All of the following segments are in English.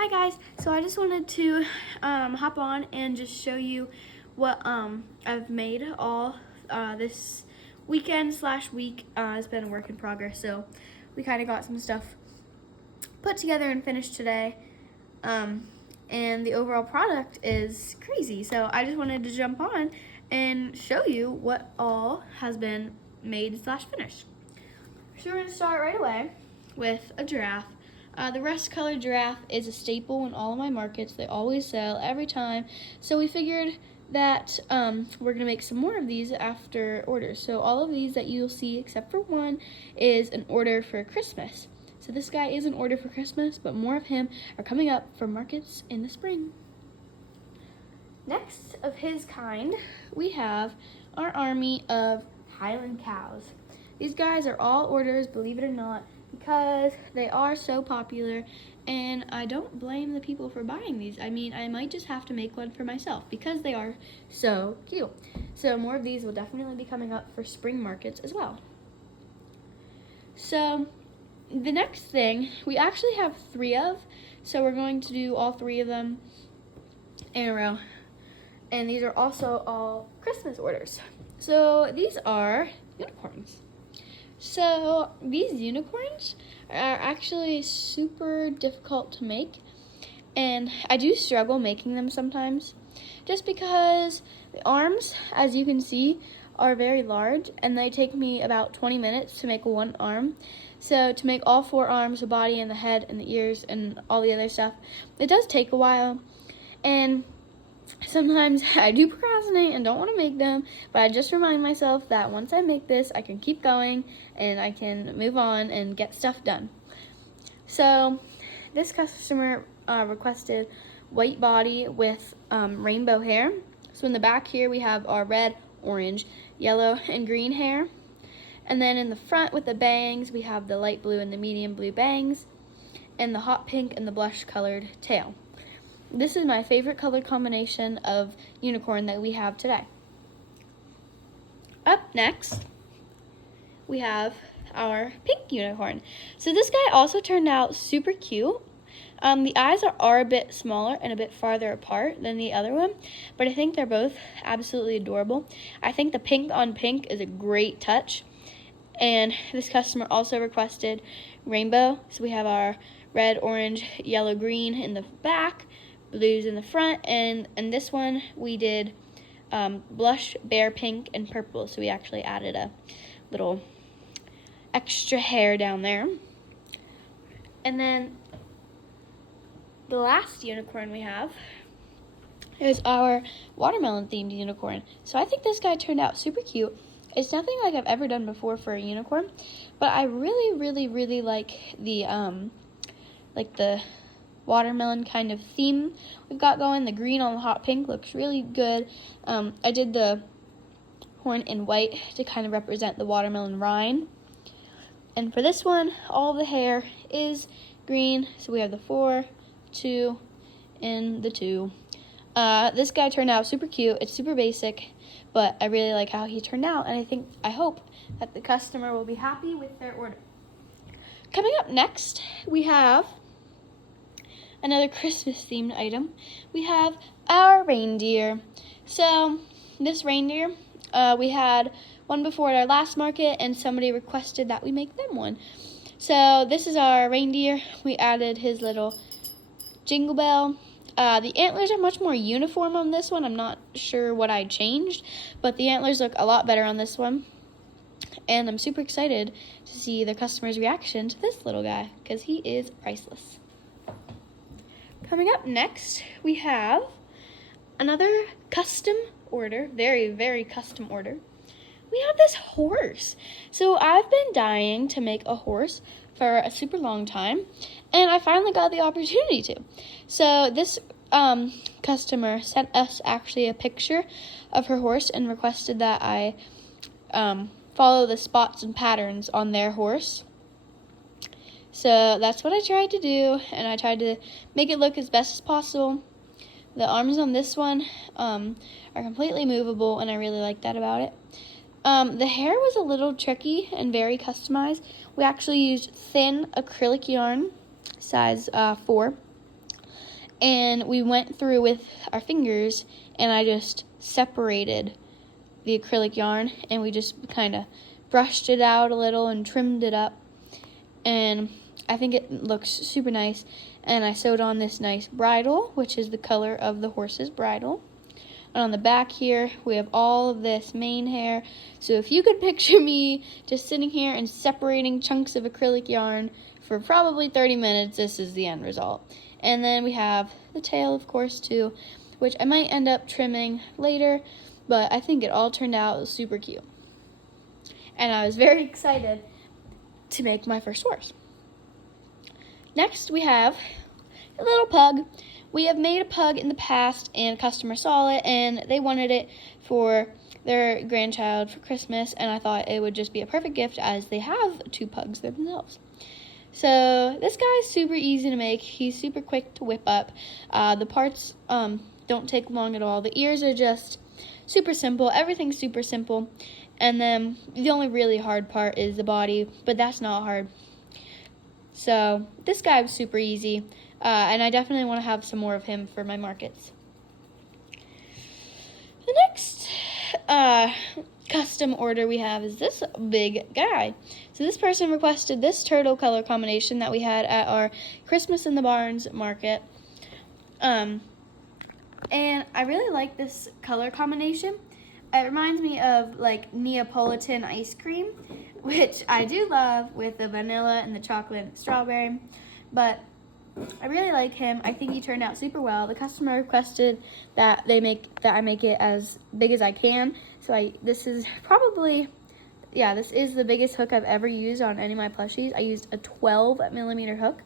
Hi guys, so I just wanted to hop on and just show you what I've made all this weekend / week. It's been a work in progress, so we kind of got some stuff put together and finished today, and the overall product is crazy. So I just wanted to jump on and show you what all has been made / finished. So we're going to start right away with a giraffe. The rust-colored giraffe is a staple in all of my markets. They always sell every time. So we figured that we're going to make some more of these after orders. So all of these that you'll see, except for one, is an order for Christmas. So this guy is an order for Christmas, but more of him are coming up for markets in the spring. Next of his kind, we have our army of Highland Cows. These guys are all orders, believe it or not, because they are so popular, and I don't blame the people for buying these. I mean, I might just have to make one for myself because they are so cute. So more of these will definitely be coming up for spring markets as well. So the next thing, we actually have 3 of, so we're going to do all 3 of them in a row. And these are also all Christmas orders. So these are unicorns. So these unicorns are actually super difficult to make, and I do struggle making them sometimes just because the arms, as you can see, are very large, and they take me about 20 minutes to make one arm. So to make all 4 arms, the body and the head and the ears and all the other stuff, it does take a while, and sometimes I do procrastinate and don't want to make them, but I just remind myself that once I make this, I can keep going and I can move on and get stuff done. So this customer requested white body with rainbow hair. So in the back here we have our red, orange, yellow, and green hair. And then in the front with the bangs, we have the light blue and the medium blue bangs, and the hot pink and the blush colored tail. This is my favorite color combination of unicorn that we have today. Up next, we have our pink unicorn. So this guy also turned out super cute. The eyes are a bit smaller and a bit farther apart than the other one, but I think they're both absolutely adorable. I think the pink on pink is a great touch. And this customer also requested rainbow. So we have our red, orange, yellow, green in the back, blues in the front, and this one we did blush, bear pink, and purple. So we actually added a little extra hair down there. And then the last unicorn we have is our watermelon themed unicorn. So I think this guy turned out super cute. It's nothing like I've ever done before for a unicorn, but I really like the watermelon kind of theme we've got going. The green on the hot pink looks really good. I did the horn in white to kind of represent the watermelon rind. And for this one, all the hair is green. So we have the 4, 2, and the 2. This guy turned out super cute. It's super basic, but I really like how he turned out, and I hope that the customer will be happy with their order. Coming up next, we have another Christmas themed item. We have our reindeer. So this reindeer, we had one before at our last market, and somebody requested that we make them one. So this is our reindeer. We added his little jingle bell. The antlers are much more uniform on this one. I'm not sure what I changed, but the antlers look a lot better on this one. And I'm super excited to see the customer's reaction to this little guy because he is priceless. Coming up next, we have another custom order, very custom order. We have this horse. So I've been dying to make a horse for a super long time, and I finally got the opportunity to. So this customer sent us actually a picture of her horse and requested that I follow the spots and patterns on their horse. So that's what I tried to do, and I tried to make it look as best as possible. The arms on this one are completely movable, and I really like that about it. The hair was a little tricky and very customized. We actually used thin acrylic yarn, size 4. and we went through with our fingers, and I just separated the acrylic yarn, and we just kind of brushed it out a little and trimmed it up, and I think it looks super nice. And I sewed on this nice bridle, which is the color of the horse's bridle. And on the back here, we have all of this mane hair. So if you could picture me just sitting here and separating chunks of acrylic yarn for probably 30 minutes, this is the end result. And then we have the tail, of course, too, which I might end up trimming later, but I think it all turned out super cute. And I was very excited to make my first horse. Next, we have a little pug. We have made a pug in the past, and a customer saw it, and they wanted it for their grandchild for Christmas, and I thought it would just be a perfect gift as they have 2 pugs themselves. So this guy's super easy to make. He's super quick to whip up. The parts don't take long at all. The ears are just super simple. Everything's super simple. And then the only really hard part is the body, but that's not hard. So this guy was super easy, and I definitely want to have some more of him for my markets. The next custom order we have is this big guy. So this person requested this turtle color combination that we had at our Christmas in the Barns market. And I really like this color combination. It reminds me of like Neapolitan ice cream, which I do love, with the vanilla and the chocolate and strawberry. But I really like him. I think he turned out super well. The customer requested that I make it as big as I can. So this is the biggest hook I've ever used on any of my plushies. I used a 12mm hook.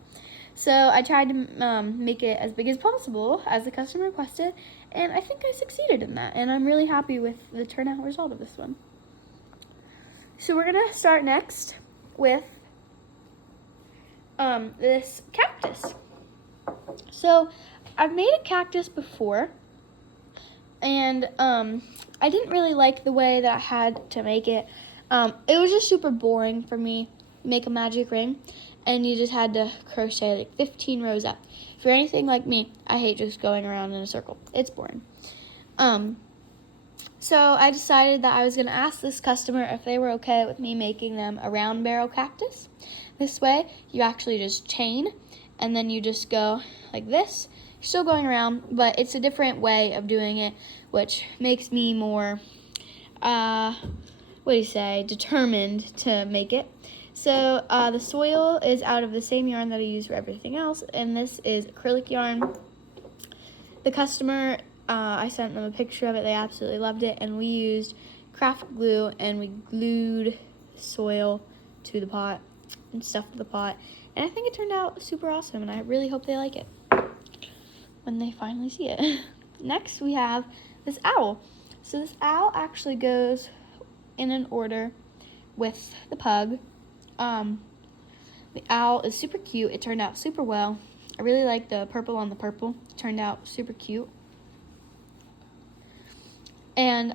So I tried to make it as big as possible as the customer requested, and I think I succeeded in that, and I'm really happy with the turnout result of this one. So we're gonna start next with this cactus. So I've made a cactus before, and I didn't really like the way that I had to make it. It was just super boring for me to make a magic ring, and you just had to crochet like 15 rows up. If you're anything like me, I hate just going around in a circle. It's boring. So I decided that I was going to ask this customer if they were okay with me making them a round barrel cactus. This way, you actually just chain, and then you just go like this. You're still going around, but it's a different way of doing it, which makes me more, determined to make it. So the soil is out of the same yarn that I use for everything else, and this is acrylic yarn. The customer, I sent them a picture of it. They absolutely loved it, and we used craft glue, and we glued soil to the pot and stuffed the pot, and I think it turned out super awesome, and I really hope they like it when they finally see it. Next, we have this owl. So this owl actually goes in an order with the pug. The owl is super cute. It turned out super well. I really like the purple on the purple. It turned out super cute. And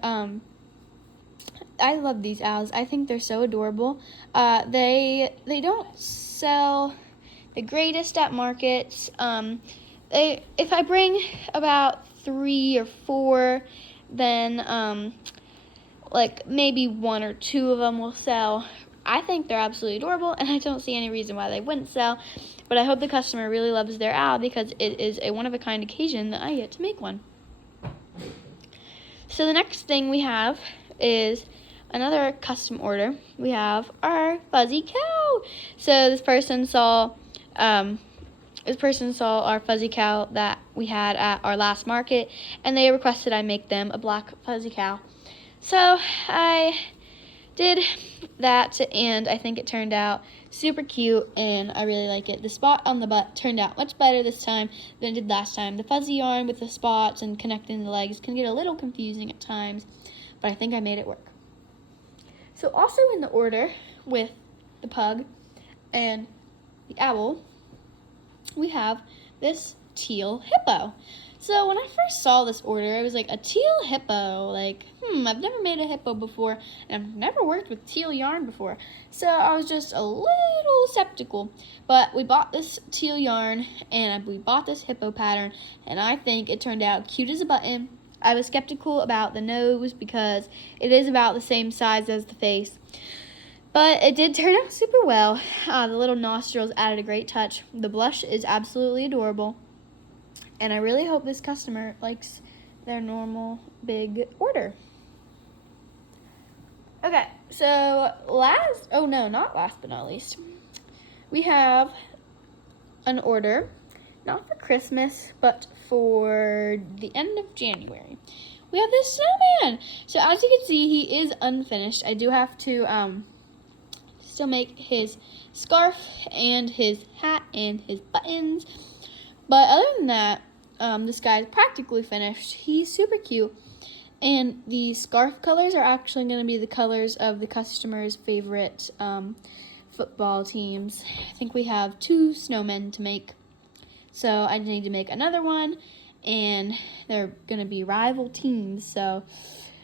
I love these owls. I think they're so adorable. They don't sell the greatest at markets. If I bring about 3 or 4, then like maybe 1 or 2 of them will sell. I think they're absolutely adorable, and I don't see any reason why they wouldn't sell. But I hope the customer really loves their owl, because it is a one-of-a-kind occasion that I get to make one. So the next thing we have is another custom order. We have our fuzzy cow. So this person saw our fuzzy cow that we had at our last market, and they requested I make them a black fuzzy cow. So I did that, and I think it turned out super cute, and I really like it. The spot on the butt turned out much better this time than it did last time. The fuzzy yarn with the spots and connecting the legs can get a little confusing at times, but I think I made it work. So also in the order with the pug and the owl, we have this teal hippo. So when I first saw this order, I was like, a teal hippo? Like, I've never made a hippo before, and I've never worked with teal yarn before. So I was just a little skeptical. But we bought this teal yarn, and we bought this hippo pattern, and I think it turned out cute as a button. I was skeptical about the nose because it is about the same size as the face. But it did turn out super well. The little nostrils added a great touch. The blush is absolutely adorable. And I really hope this customer likes their normal big order. Okay, so not last but not least, we have an order, not for Christmas, but for the end of January. We have this snowman. So as you can see, he is unfinished. I do have to still make his scarf and his hat and his buttons. But other than that, this guy's practically finished. He's super cute. And the scarf colors are actually going to be the colors of the customer's favorite football teams. I think we have 2 snowmen to make. So I need to make another one. And they're going to be rival teams. So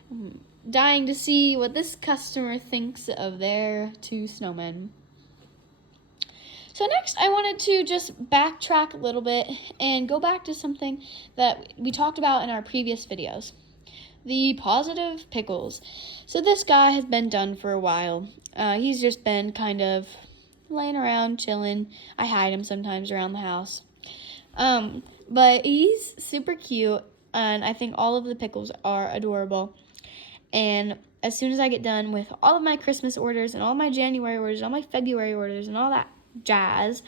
I'm dying to see what this customer thinks of their 2 snowmen. So next, I wanted to just backtrack a little bit and go back to something that we talked about in our previous videos. The positive pickles. So this guy has been done for a while. He's just been kind of laying around, chilling. I hide him sometimes around the house. But he's super cute, and I think all of the pickles are adorable. And as soon as I get done with all of my Christmas orders and all my January orders, all my February orders, and all that jazz,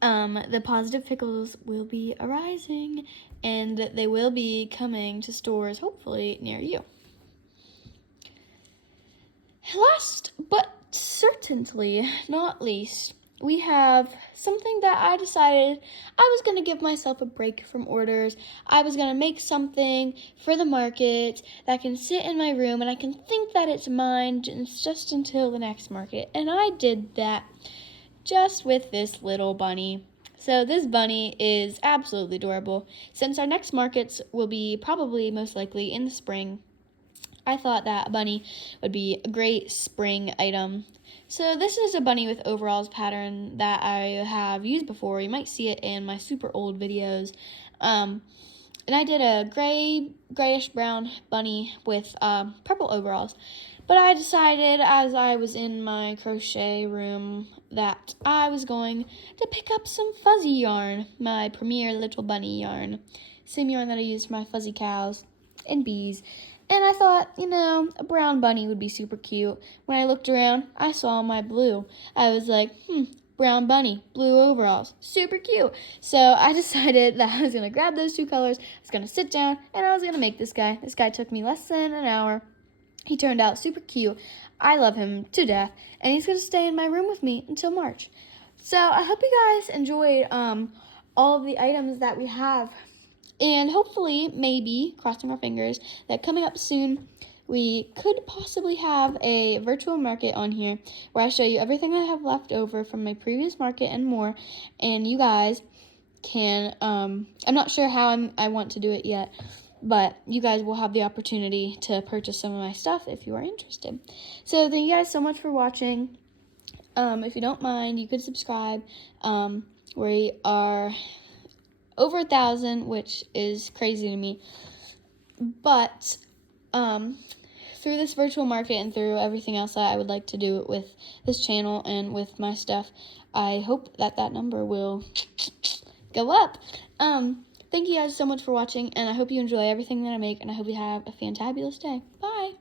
the positive pickles will be arising, and they will be coming to stores hopefully near you. Last but certainly not least, we have something that I decided I was going to give myself a break from orders. I was going to make something for the market that can sit in my room and I can think that it's mine just until the next market. And I did that just with this little bunny. So this bunny is absolutely adorable. Since our next markets will be probably most likely in the spring, I thought that a bunny would be a great spring item. So this is a bunny with overalls pattern that I have used before. You might see it in my super old videos. And I did a grayish brown bunny with purple overalls. But I decided as I was in my crochet room that I was going to pick up some fuzzy yarn, my Premier Little Bunny yarn. Same yarn that I used for my fuzzy cows and bees. And I thought, a brown bunny would be super cute. When I looked around, I saw my blue. I was like, brown bunny, blue overalls, super cute. So I decided that I was going to grab those 2 colors, I was going to sit down, and I was going to make this guy. This guy took me less than an hour. He turned out super cute. I love him to death, and he's going to stay in my room with me until March. So I hope you guys enjoyed all of the items that we have. And hopefully, maybe, crossing our fingers, that coming up soon, we could possibly have a virtual market on here where I show you everything I have left over from my previous market and more. And you guys can, I'm not sure how I want to do it yet, but you guys will have the opportunity to purchase some of my stuff if you are interested. So thank you guys so much for watching. If you don't mind, you could subscribe. We are over 1,000, which is crazy to me. But through this virtual market and through everything else that I would like to do with this channel and with my stuff, I hope that number will go up. Thank you guys so much for watching, and I hope you enjoy everything that I make, and I hope you have a fantabulous day. Bye!